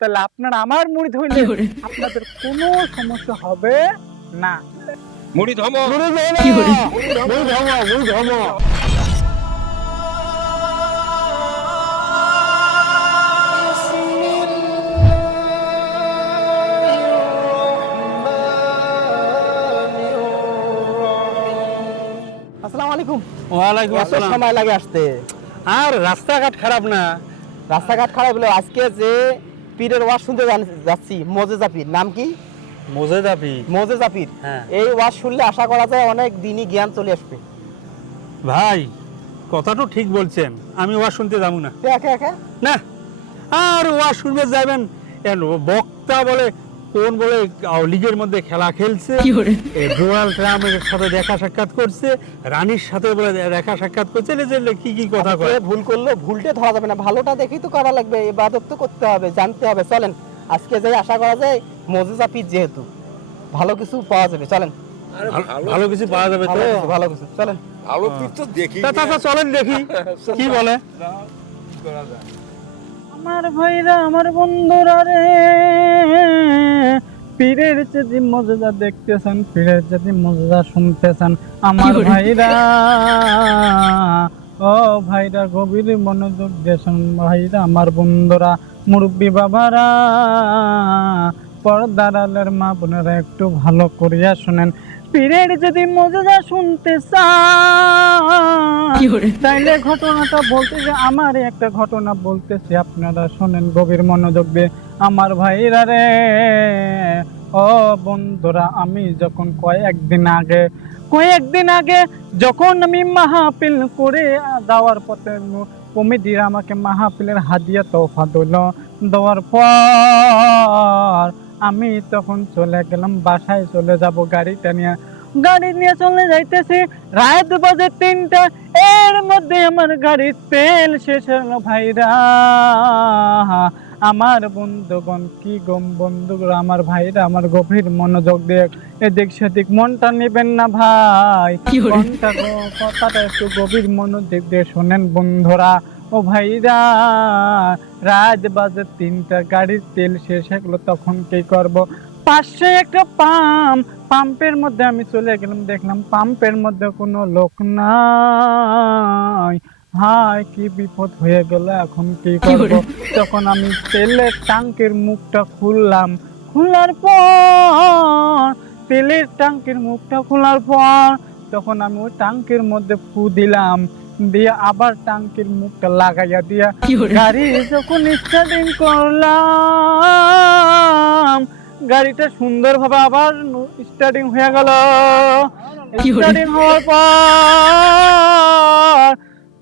তাহলে আপনারা আমার মুড়ি ধরলে আপনাদের কোনো সমস্যা হবে না। মুড়ি ধমো আসসালামু আলাইকুম। ওয়ালাইকুম এত আসসালাম। সময় লাগে আসতে? আর রাস্তাঘাট খারাপ না? রাস্তাঘাট খারাপ হলো। আজকে যে পীরের ওয়াজ শুনতে যাচ্ছি, মোজেজা পীর। নাম কি? মোজেদা পীর। মোজেজা পীর। হ্যাঁ এই ওয়াজ শুনলে আশা করা যায় অনেক দিনই জ্ঞান চলে আসবে। ভাই, কথাটা ঠিক বলছেন। আমি ওয়াজ শুনতে যাবো না। একা একা না, আর ওয়াজ শুনতে যাবেন বক্তা বলে কোন বলে লীগের মধ্যে খেলা খেলছে, ডোনাল্ড ট্রাম্পের সাথে দেখা সাক্ষাৎ করছে, রানীর সাথে বলে দেখা সাক্ষাৎ করছে, কি কি কথা কয়। ভুল করলো ভুলটা ধরা যাবে না, ভালোটা দেখেই তো করা লাগবে। ইবাদত তো করতে হবে, জানতে হবে। চলেন আজকে যাই, আশা করা যায় মোজেজা পীর যেহেতু ভালো কিছু পাওয়া যাবে। চলেন, ভালো কিছু পাওয়া যাবে তো? ভালো কিছু। চলেন। ভালো পীর তো দেখি চলেন দেখি কি বলে। আমার ভাইরা, আমার বন্ধুরা রে, পীরের যদি মজা দেখতেছেন, পীরের যদি মজা শুনতেছেন, আমার ভাইরা, ও ভাইরা গভীর মনোযোগ দিয়েছেন। ভাইরা, আমার বন্ধুরা, মুরব্বী বাবারা, পর্দার আলের মা বোনেরা, একটু ভালো করিয়া শুনেন। পীরের যদি মজা শুনতে চান, তাইলে ঘটনাটা বলতেছে, আমার একটা ঘটনা বলতেছি, আপনারা শোনেন গভীর মনোযোগ দিয়ে। আমার ভাইরা রে, ও বন্ধুরা, আমি যখন কয়েকদিন আগে যখন আমি মাহফিল করে যাওয়ার পথে কমিটির আমাকে মাহফিলের হাদিয়া তোফা দেওয়ার পর আমি তখন চলে গেলাম, বাসায় চলে যাব। গাড়ি নিয়ে চলে যাইতেছি, রাত বাজে 3টা। এর মধ্যে আমার গাড়ির তেল শেষ হলো। ভাইরা, আমার বন্ধুগণ, কি গম বন্ধুগুলো, আমার ভাইরা, আমার গভীর মনোযোগ দিয়ে এদিক সেদিক মনটা নেবেন না ভাই। কথাটা একটু গভীর মনোযোগ দিয়ে শোনেন বন্ধুরা। ও ভাইরা, রাত বাজে 3টা, গাড়ির তেল শেষ হয়ে গেলো। তখন কি করব? পাশে একটা পাম্পের মধ্যে আমি চলে গেলাম, দেখলাম পাম্পের মধ্যে কোনো লোক নাই। হায়, কি বিপদ হয়ে গেল, এখন কি করব? তখন আমি তেলের ট্যাঙ্কের মুখটা খুললাম। তেলের ট্যাঙ্কের মুখটা খোলার পর তখন আমি ওই ট্যাঙ্কের মধ্যে ফু দিলাম, দিয়ে আবার ট্যাঙ্কের মুখটা লাগাইয়া দিয়া গাড়ি যখন স্টার্টিং করলাম, গাড়িটা সুন্দরভাবে আবার স্টার্টিং হয়ে গেল। স্টার্টিং হওয়ার পর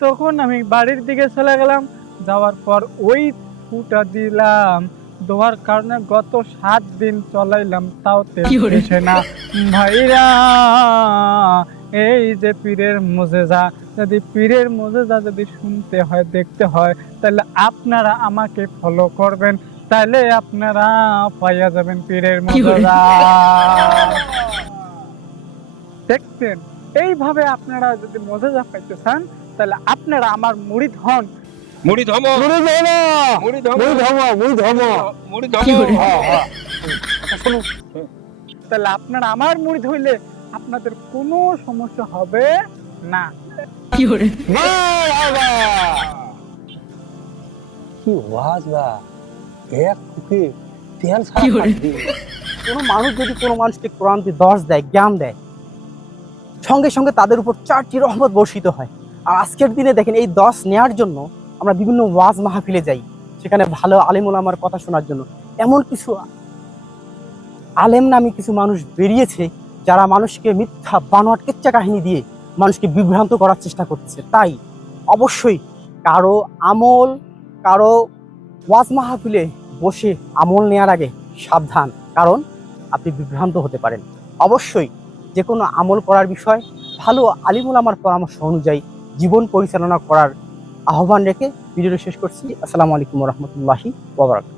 তখন আমি বাড়ির দিকে চলে গেলাম। যাওয়ার পর ওই ফুটা দিলাম, দেওয়ার কারণে গত 7 দিন চলাইলাম, তাও তেল এসে না। ভাইরা, এই যে পীরের মুজেজা, যদি শুনতে হয়, দেখতে হয়, তাহলে আপনারা আমাকে ফলো করবেন, তাহলে আপনারা পাইয়া যাবেন পীরের মুজেজা। দেখছেন, এইভাবে আপনারা যদি মুজেজা পাইতে চান, তাহলে আপনারা আমার মুরিদ হন। মুড়ি ধমো শুনুন, তাহলে আপনারা আমার মুড়ি ধরলে আপনাদের কোনো সমস্যা হবে না। কি ওয়াজ বা এক কুকে তেল ছাড়া কোনো মানুষ যদি কোনো মানুষকে কোরআন দিয়ে 10 দেয়, জ্ঞান দেয়, সঙ্গে সঙ্গে তাদের উপর 4টি রহমত বর্ষিত হয়। আর আজকের দিনে দেখেন, এই 10 নেয়ার জন্য আমরা বিভিন্ন ওয়াজ মাহফিলে যাই, সেখানে ভালো আলেম ওলামার কথা শোনার জন্য। এমন কিছু আলেম নামী কিছু মানুষ বেরিয়েছে যারা মানুষকে মিথ্যা বানোয়াট কেচ্চা কাহিনী দিয়ে মানুষকে বিভ্রান্ত করার চেষ্টা করছে। তাই অবশ্যই কারো ওয়াজ মাহফিলে বসে আমল নেওয়ার আগে সাবধান, কারণ আপনি বিভ্রান্ত হতে পারেন। অবশ্যই যে কোনো আমল করার বিষয় ভালো আলিম ওলামার পরামর্শ অনুযায়ী জীবন পরিচালনা করার আহ্বান রেখে ভিডিওটি শেষ করছি। আসসালামু আলাইকুম ওয়া রাহমাতুল্লাহি ওয়া বারাকাতুহু।